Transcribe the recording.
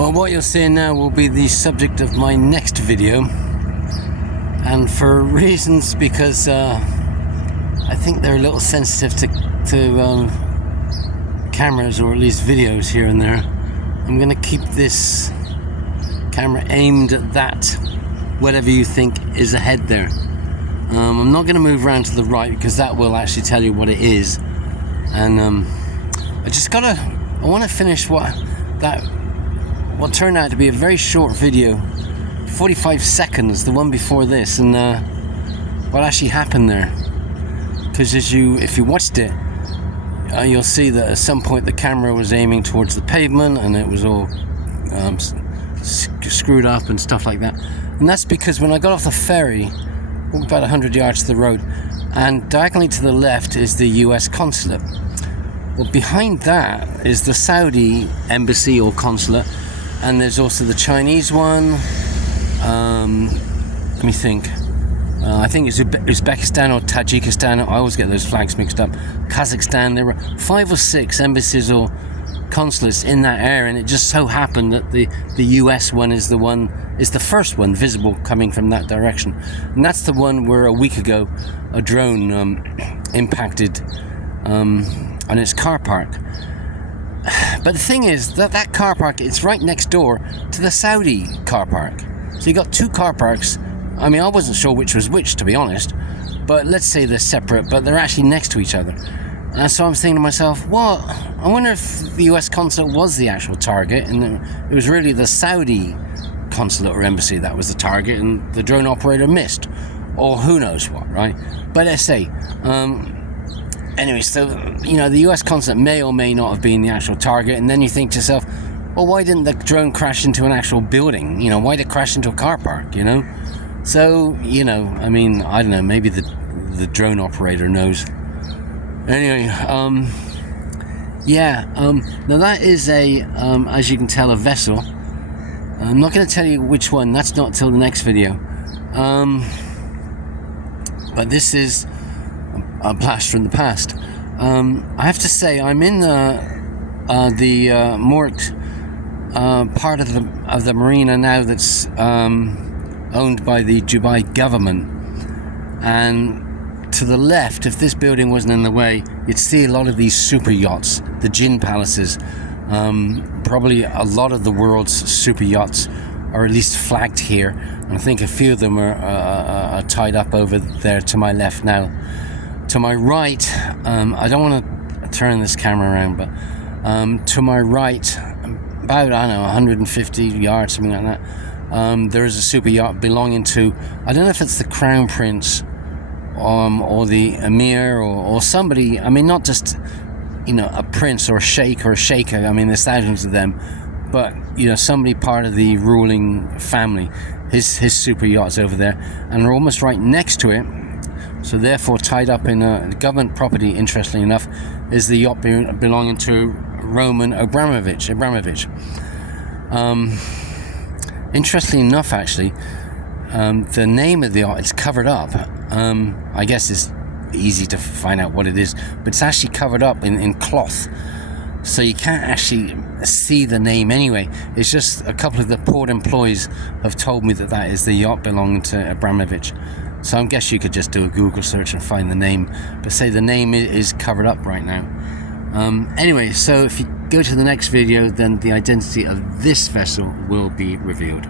Well, what you're seeing now will be the subject of my next video, and for reasons because I think they're a little sensitive to cameras, or at least videos here and there. I'm going to keep this camera aimed at that, whatever you think is ahead there. I'm not going to move around to the right because that will actually tell you what it is. And I want to finish what turned out to be a very short video, 45 seconds, the one before this, and what actually happened there. Because if you watched it, you'll see that at some point the camera was aiming towards the pavement and it was all screwed up and stuff like that. And that's because when I got off the ferry, walked about 100 yards to the road, and diagonally to the left is the US consulate. Well, behind that is the Saudi embassy or consulate, and there's also the Chinese one. Let me think. I think it's Uzbekistan or Tajikistan. I always get those flags mixed up. Kazakhstan. There were 5 or 6 embassies or consulates in that area, and it just so happened that the US one is the first one visible coming from that direction, and that's the one where a week ago a drone impacted on its car park. But the thing is that car park is right next door to the Saudi car park. So you got 2 car parks. I mean, I wasn't sure which was which, to be honest, but let's say they're separate, but they're actually next to each other. And so I'm thinking to myself, well, I wonder if the US consulate was the actual target, and it was really the Saudi consulate or embassy that was the target, and the drone operator missed, or who knows what, right? But let's say, anyway, so, the US consulate may or may not have been the actual target, and then you think to yourself, well, why didn't the drone crash into an actual building? Why did it crash into a car park, So, I mean, I don't know, maybe the drone operator knows. Anyway, now that is as you can tell, a vessel. I'm not going to tell you which one, that's not till the next video. But this is a blast from the past. I have to say, I'm in the moored part of the marina now that's owned by the Dubai government, and to the left, if this building wasn't in the way, you'd see a lot of these super yachts, the Jinn Palaces. Probably a lot of the world's super yachts are at least flagged here, and I think a few of them are tied up over there to my left now. To my right, I don't want to turn this camera around, but to my right, about, 150 yards, something like that, there is a super yacht belonging to, I don't know if it's the Crown Prince or the Emir or somebody. I mean, not just a prince or a sheikh or a sheikha. I mean, there's thousands of them, but somebody part of the ruling family. His super yacht's over there, and we're almost right next to it. So therefore, tied up in a government property, interestingly enough, is the yacht belonging to Roman Abramovich. Interestingly enough, actually, the name of the yacht is covered up. I guess it's easy to find out what it is, but it's actually covered up in cloth, so you can't actually see the name anyway. It's just a couple of the port employees have told me that is the yacht belonging to Abramovich. So I guess you could just do a Google search and find the name, but say the name is covered up right now. Anyway, so if you go to the next video, then the identity of this vessel will be revealed.